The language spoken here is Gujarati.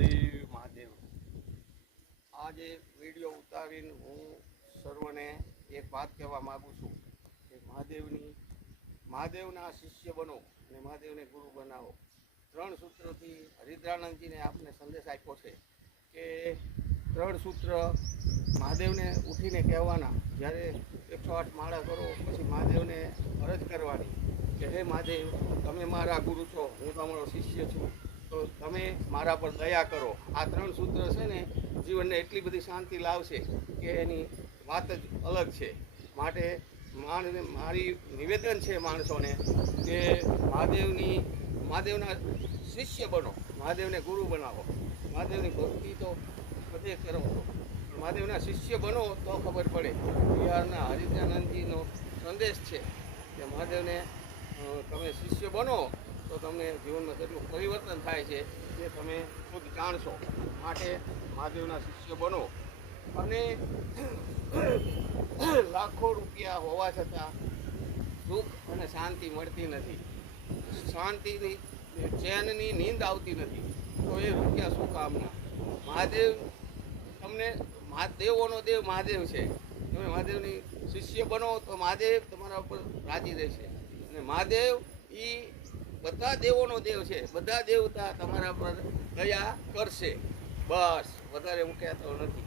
મહાદેવ મહાદેવ. આજે વિડીયો ઉતારીને હું સર્વને એક વાત કહેવા માગું છું કે મહાદેવના શિષ્ય બનો અને મહાદેવને ગુરુ બનાવો. 3 સૂત્રોથી હરિદ્રાનંદજીને આપને સંદેશ આપ્યો છે કે 3 સૂત્ર મહાદેવને ઉઠીને કહેવાના. જ્યારે 108 માળા કરો પછી મહાદેવને અરજ કરવાની કે હે મહાદેવ, તમે મારા ગુરુ છો, હું તમારો શિષ્ય છું, તો તમે મારા પર દયા કરો. આ 3 સૂત્ર છે ને જીવનને એટલી બધી શાંતિ લાવશે કે એની વાત જ અલગ છે. માટે મારી નિવેદન છે માણસોને કે મહાદેવના શિષ્ય બનો, મહાદેવને ગુરુ બનાવો. મહાદેવની ભક્તિ તો બધે કરો, પણ મહાદેવના શિષ્ય બનો તો ખબર પડે. બિહારના હરિદ્રાનંદજીનો સંદેશ છે કે મહાદેવને તમે શિષ્ય બનો તો તમને જીવનમાં કેટલું પરિવર્તન થાય છે એ તમે ખુદ જાણશો. માટે મહાદેવના શિષ્ય બનો. અને લાખો રૂપિયા હોવા છતાં સુખ અને શાંતિ મળતી નથી, શાંતિની ચેનની નીંદ આવતી નથી, તો એ રૂપિયા શું કામના? મહાદેવ તમને દેવોનો દેવ મહાદેવ છે. તમે મહાદેવની શિષ્ય બનો તો મહાદેવ તમારા ઉપર રાજી રહેશે. અને મહાદેવ એ બધા દેવોનો દેવ છે. બધા દેવતા તમારા પર દયા કરશે. બસ, વધારે હું કહેતો નથી.